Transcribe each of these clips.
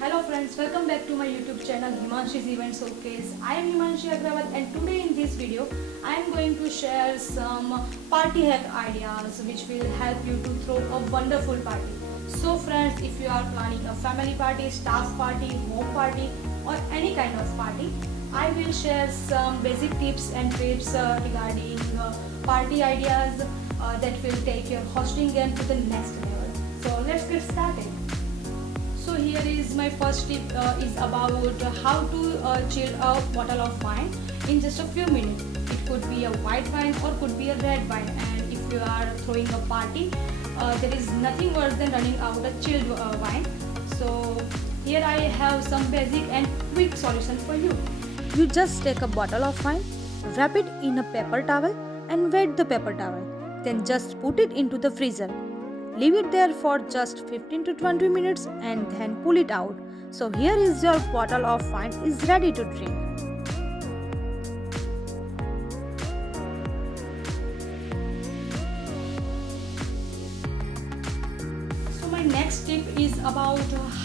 Hello friends, welcome back to my YouTube channel Himanshi's Event Showcase. I am Himanshi Agrawal and today in this video I am going to share some party hack ideas which will help you to throw a wonderful party. So friends, if you are planning a family party, staff party, home party or any kind of party, I will share some basic tips and tricks regarding party ideas that will take your hosting game to the next level. So let's get started. So here is my first tip is about how to chill a bottle of wine in just a few minutes. It could be a white wine or could be a red wine, and if you are throwing a party, there is nothing worse than running out a chilled wine. So here I have some basic and quick solution for you. You just take a bottle of wine, wrap it in a paper towel and wet the paper towel. Then just put it into the freezer. Leave it there for just 15 to 20 minutes and then pull it out. So here is your bottle of wine is ready to drink. So my next tip is about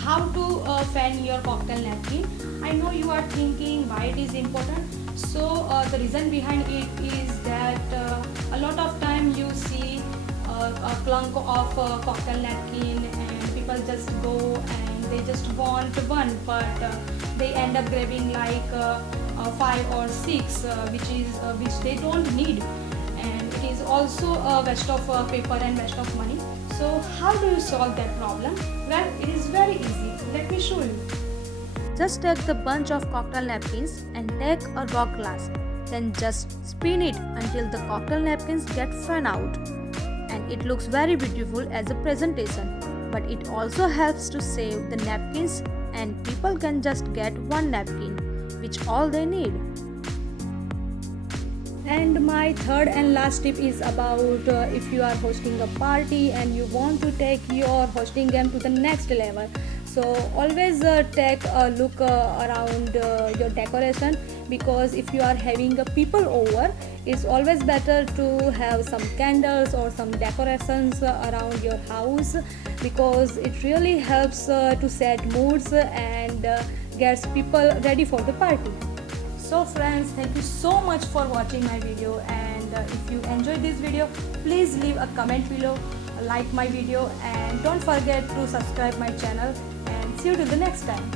how to fan your cocktail napkin. I know you are thinking why it is important. So the reason behind it is that a lot of time you see a clunk of cocktail napkin and people just go and they just want one, but they end up grabbing like 5 or 6 which they don't need, and it is also a waste of paper and waste of money. So how do you solve that problem? Well, it is very easy. Let me show you. Just take the bunch of cocktail napkins and take a rock glass. Then just spin it until the cocktail napkins get fan out. And it looks very beautiful as a presentation, but it also helps to save the napkins and people can just get one napkin, which all they need. And my third and last tip is about if you are hosting a party and you want to take your hosting game to the next level. So always take a look around your decoration, because if you are having people over, it's always better to have some candles or some decorations around your house, because it really helps to set moods and gets people ready for the party. So friends, thank you so much for watching my video, and if you enjoyed this video, please leave a comment below, like my video, and don't forget to subscribe my channel, and see you till the next time.